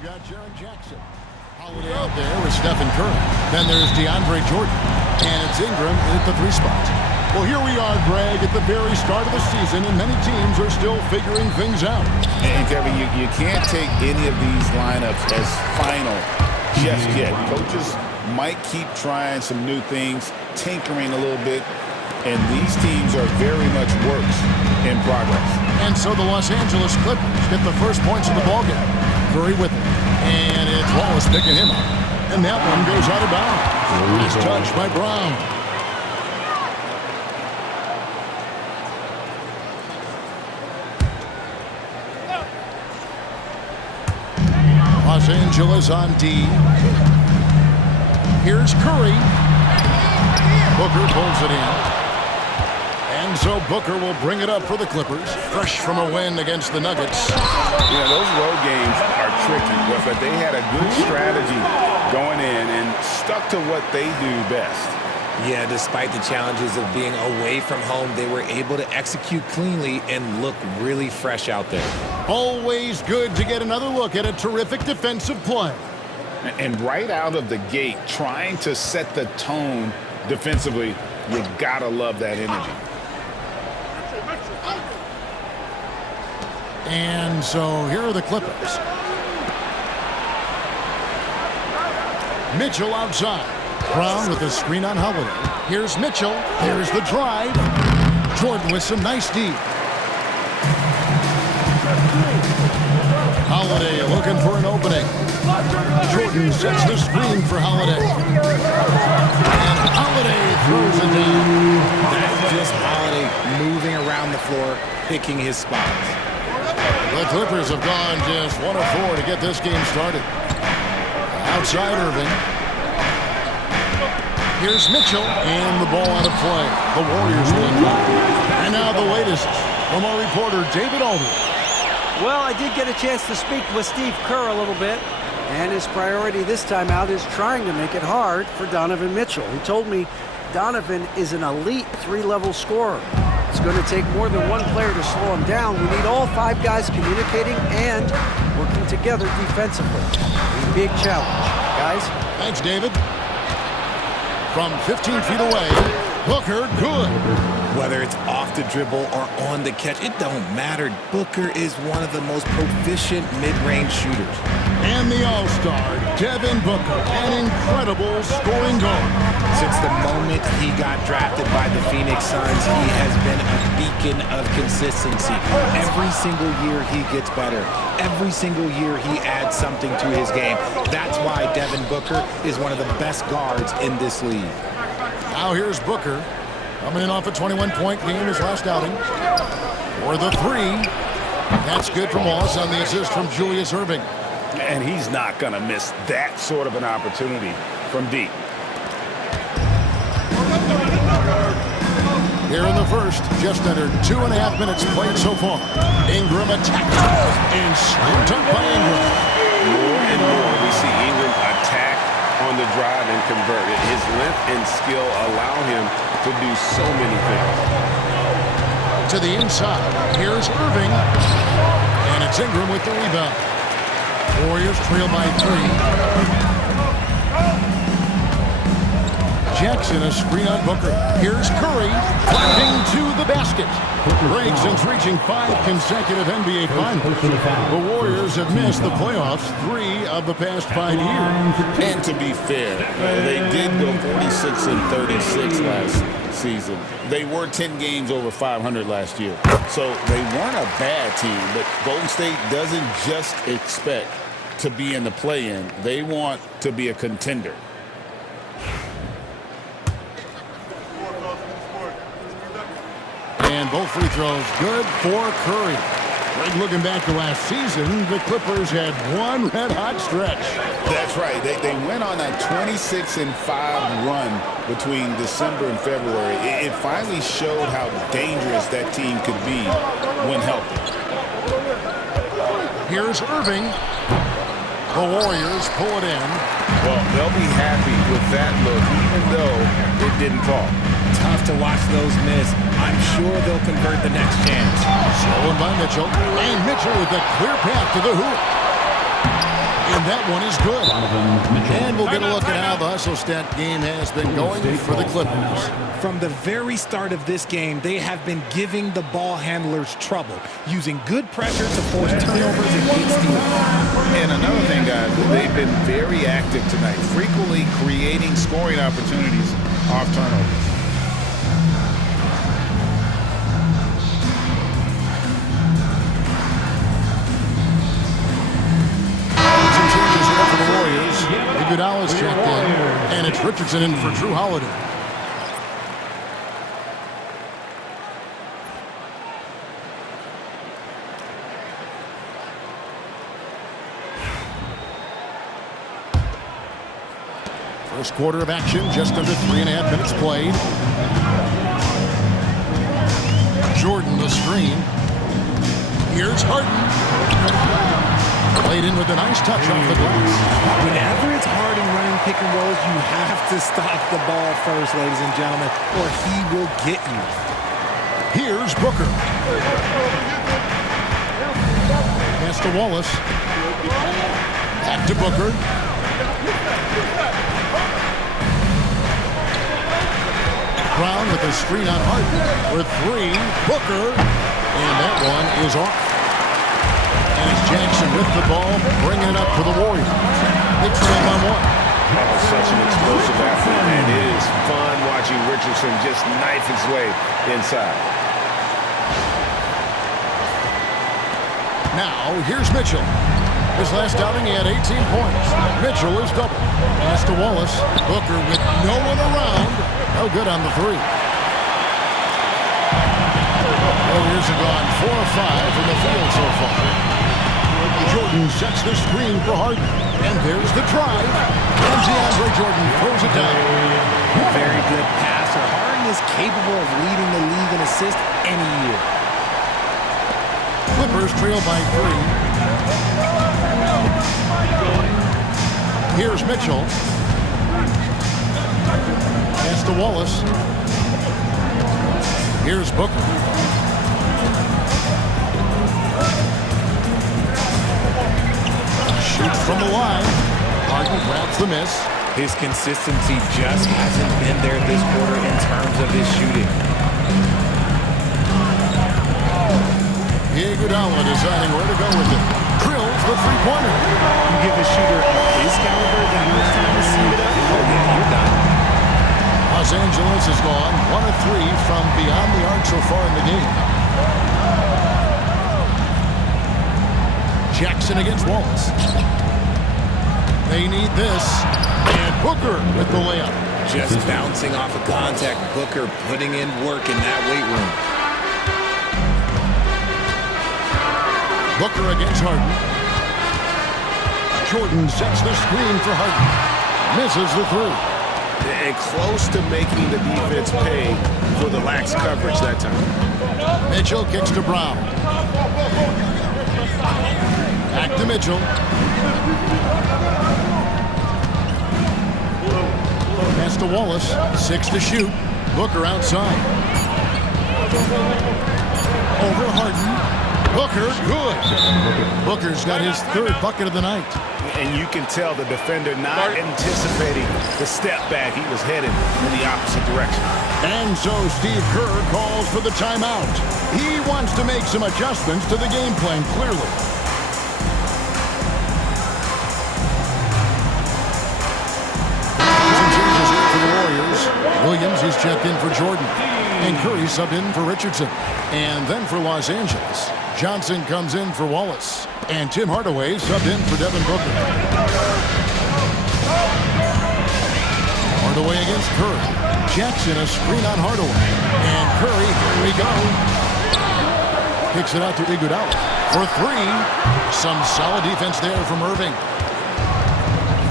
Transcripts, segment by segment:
You've got Jaren Jackson. Holiday out there with Stephen Curry. Then there's DeAndre Jordan. And it's Ingram at the 3 spot. Well, here we are, Greg, at the very start of the season, and many teams are still figuring things out. And Kevin, you can't take any of these lineups as final just yet. Coaches might keep trying some new things, tinkering a little bit, and these teams are very much works in progress. And so the Los Angeles Clippers get the first points of the ballgame. Curry with it. And it's Wallace picking him up. And that one goes out of bounds. Nice touch by Brown. Los Angeles on D. Here's Curry. Booker pulls it in. And so Booker will bring it up for the Clippers, fresh from a win against the Nuggets. You know, those road games are tricky, but they had a good strategy going in and stuck to what they do best. Yeah, despite the challenges of being away from home, they were able to execute cleanly and look really fresh out there. Always good to get another look at a terrific defensive play. And right out of the gate, trying to set the tone defensively, you gotta love that energy. And so here are the Clippers. Mitchell outside. Brown with a screen on Holiday. Here's Mitchell. There's the drive. Jordan with some nice D. Holiday looking for an opening. Jordan sets the screen for Holiday. And Holiday throws it down. That's just Holiday moving around the floor, picking his spots. The Clippers have gone just 1 of 4 to get this game started. Outside Irving. Here's Mitchell, and the ball out of play. The Warriors win. And now the latest from our reporter, David Aldridge. Well, I did get a chance to speak with Steve Kerr a little bit, and his priority this time out is trying to make it hard for Donovan Mitchell. He told me Donovan is an elite 3-level scorer. It's going to take more than one player to slow him down. We need all 5 guys communicating and working together defensively. A big challenge, guys. Thanks, David. From 15 feet away, Booker, good. Whether it's off the dribble or on the catch, it don't matter. Booker is one of the most proficient mid-range shooters. And the All-Star, Devin Booker, an incredible scoring goal. Since the moment he got drafted by the Phoenix Suns, he has been a beacon of consistency. Every single year he gets better. Every single year he adds something to his game. That's why Devin Booker is one of the best guards in this league. Now here's Booker, coming in off a 21-point game his last outing. For the 3. That's good from Wallace on the assist from Julius Erving. And he's not going to miss that sort of an opportunity from deep. Here in the first, just under 2.5 minutes played so far. Ingram attacked and slammed up by Ingram. More and more we see Ingram attack on the drive and convert it. His length and skill allow him to do so many things. To the inside, here's Irving. And it's Ingram with the rebound. Warriors trail by 3. Jackson, a screen on Booker. Here's Curry, driving to the basket. Great since reaching 5 consecutive NBA Finals. The Warriors have missed the playoffs 3 of the past 5 years. And to be fair, they did go 46-36 last season. They were 10 games over 500 last year. So they weren't a bad team, but Golden State doesn't just expect to be in the play-in. They want to be a contender. And both free throws good for Curry. Greg, looking back to last season, the Clippers had one red-hot stretch. That's right. They went on a 26-5 run between December and February. It finally showed how dangerous that team could be when healthy. Here's Irving. The Warriors pull it in. Well, they'll be happy with that look, even though it didn't fall. Tough to watch those miss. I'm sure they'll convert the next chance. Stolen by Mitchell. And Mitchell with a clear path to the hoop. And that one is good. And we'll get a look at how the hustle stat game has been going for the Clippers. From the very start of this game, they have been giving the ball handlers trouble, using good pressure to force turnovers and get steals. And another thing, guys, they've been very active tonight, frequently creating scoring opportunities off turnovers. Iguodala's checked in, and it's Richardson in for Drew Holiday. First quarter of action, just under 3.5 minutes played. Jordan the screen. Here's Harden. Played in with a nice touch off the glass. Whenever it's Harden running pick and rolls, you have to stop the ball first, ladies and gentlemen, or he will get you. Here's Booker. Pass to Wallace. Back to Booker. Brown with a screen on Harden. For three, Booker. And that one is off. And it's Jackson with the ball, bringing it up for the Warriors. They trail on one. Oh, such an explosive athlete, and it is fun watching Richardson just knife his way inside. Now, here's Mitchell. His last outing, he had 18 points. Mitchell is double. Pass to Wallace. Booker with no one around. No good on the three. Warriors have gone 4 of 5 from the field so far. Jordan sets the screen for Harden. And there's the drive. And DeAndre Jordan throws it down. Very good passer. Harden is capable of leading the league in assists any year. Clippers trail by 3. Here's Mitchell. Pass to Wallace. Here's Booker. Shoots from the line. Harden grabs the miss. His consistency just hasn't been there this quarter in terms of his shooting. Iguodala deciding where to go with it. Drills the three-pointer. You give a shooter of his caliber that much time to see it up, oh yeah, you're done. Los Angeles has gone 1 of 3 from beyond the arc so far in the game. Jackson against Wallace. They need this. And Booker with the layup. Just bouncing off of contact. Booker putting in work in that weight room. Booker against Harden. Jordan sets the screen for Harden. Misses the three. And close to making the defense pay for the lax coverage that time. Mitchell kicks to Brown. Back to Mitchell. Pass to Wallace. 6 to shoot. Booker outside. Over Harden. Booker, good. Booker's got his third bucket of the night. And you can tell the defender not anticipating the step back. He was headed in the opposite direction. And so Steve Kerr calls for the timeout. He wants to make some adjustments to the game plan, clearly. Some changes here for the Warriors. Williams is checked in for Jordan. And Curry subbed in for Richardson. And then for Los Angeles, Johnson comes in for Wallace. And Tim Hardaway subbed in for Devin Booker. Hardaway against Curry. Jackson a screen on Hardaway. And Curry, here we go. Kicks it out to Iguodala for 3. Some solid defense there from Irving.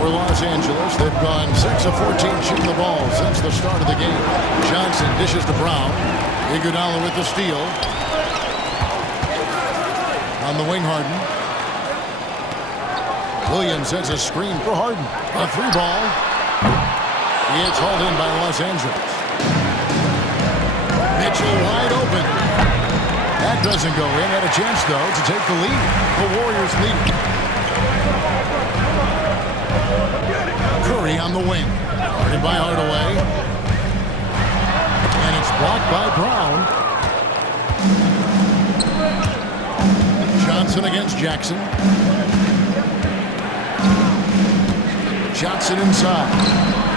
For Los Angeles, they've gone 6 of 14 shooting the ball since the start of the game. Johnson dishes to Brown. Iguodala with the steal. On the wing, Harden. Williams sets a screen for Harden. A 3-ball. It's hauled in by Los Angeles. Mitchell wide open. That doesn't go in. Had a chance, though, to take the lead. The Warriors lead. Curry on the wing. Guarded by Hardaway. And it's blocked by Brown. Johnson against Jackson. Johnson inside.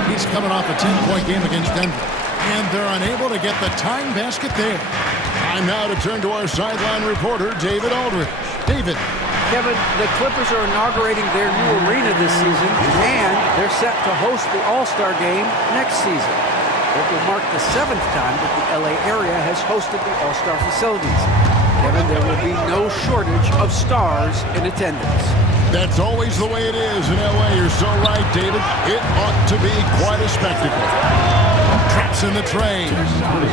He's coming off a 10-point game against Denver. And they're unable to get the tying basket there. Time now to turn to our sideline reporter, David Aldridge. David. Kevin, the Clippers are inaugurating their new arena this season, and they're set to host the All-Star Game next season. It will mark the 7th time that the LA area has hosted the All-Star facilities. Kevin, there will be no shortage of stars in attendance. That's always the way it is in LA. You're so right, David. It ought to be quite a spectacle. Traps in the train.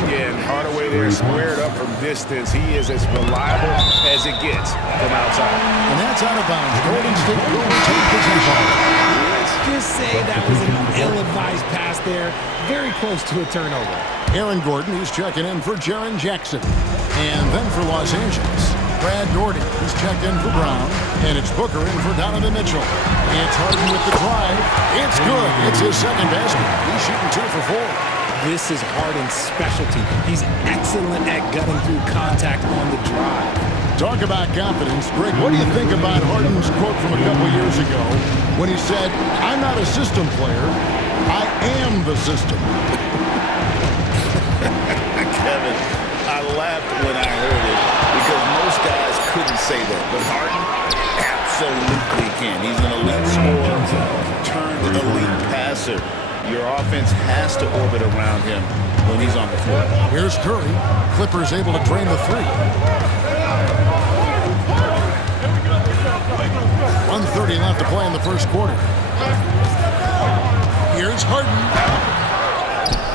Again, Hardaway there squared up from distance. He is as reliable as it gets from outside. And that's out of bounds. Golden State will take possession. Let's just say that was an ill-advised pass there. Very close to a turnover. Aaron Gordon, he's checking in for Jaren Jackson. And then for Los Angeles, Brad Daugherty, he's checked in for Brown. And it's Booker in for Donovan Mitchell. It's Harden with the drive. It's good. It's his second basket. He's shooting 2 for 4. This is Harden's specialty. He's excellent at gutting through contact on the drive. Talk about confidence. Greg, what do you think about Harden's quote from a couple years ago when he said, "I'm not a system player, I am the system"? Kevin, I laughed when I heard it because most guys couldn't say that, but Harden absolutely can. He's an elite scorer, turned elite passer. Your offense has to orbit around him when he's on the floor. Here's Curry. Clippers able to drain the 3. 1:30 left to play in the first quarter. Here's Harden.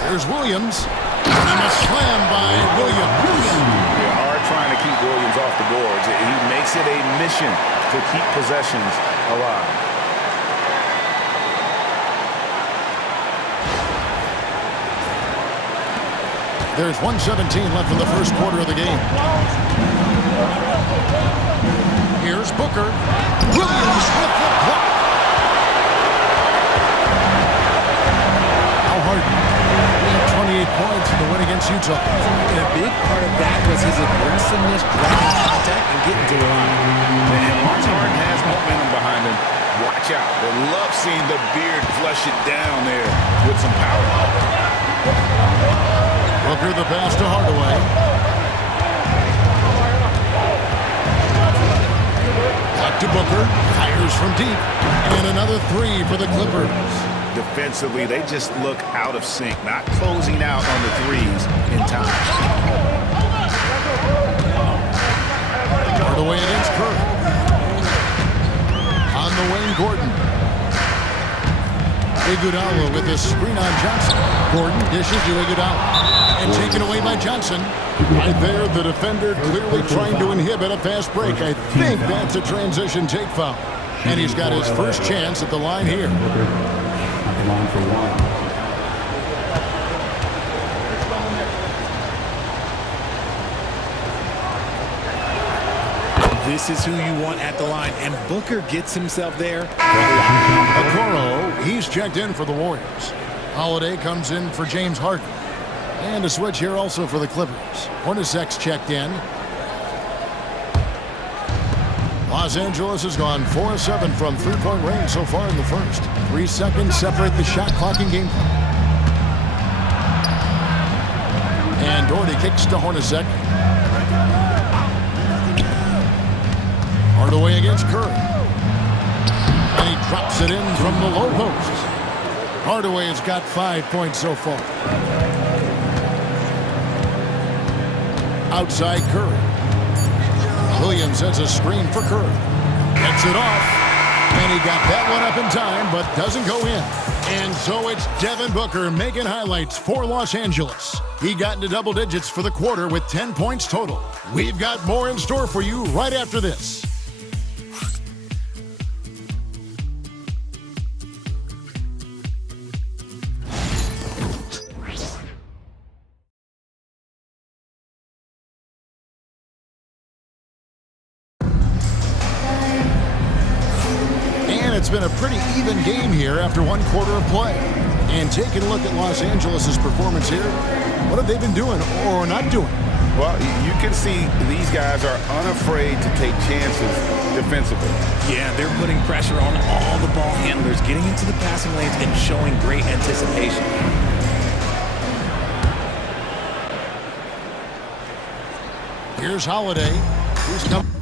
Here's Williams. And a slam by Williams. They're hard trying to keep Williams off the boards. He makes it a mission to keep possessions alive. There's 1:17 left in the first quarter of the game. Here's Booker. Williams with the block. Al Harden. He had 28 points in the win against Utah. And a big part of that was his aggressiveness, driving contact, and getting to the line. And Mark Harden has momentum behind him. Watch out. They love seeing the beard flush it down there with some power. Booker the pass to Hardaway. Back to Booker. Fires from deep. And another 3 for the Clippers. Defensively, they just look out of sync, not closing out on the threes in time. Hardaway against Curry. On the wing, Gordon. Iguodala with a screen on Johnson. Gordon dishes to Iguodala. And taken away by Johnson. Right there, the defender clearly trying to inhibit a fast break. I think that's a transition take foul. And he's got his first chance at the line here. This is who you want at the line, and Booker gets himself there. Okoro, he's checked in for the Warriors. Holiday comes in for James Harden. And a switch here also for the Clippers. Hornacek's checked in. Los Angeles has gone 4-7 from 3-point range so far in the first. 3 seconds separate the shot clock and game clock. And Daugherty kicks to Hornacek. Hardaway against Curry. And he drops it in from the low post. Hardaway has got 5 points so far. Outside Curry. Williams has a screen for Curry. Gets it off. And he got that one up in time, but doesn't go in. And so it's Devin Booker making highlights for Los Angeles. He got into double digits for the quarter with 10 points total. We've got more in store for you right after this. it's been a pretty even game here after one quarter of play. And taking a look at Los Angeles' performance here, what have they been doing or not doing? Well, you can see these guys are unafraid to take chances defensively. Yeah, they're putting pressure on all the ball handlers, getting into the passing lanes and showing great anticipation. Here's Holiday, who's come.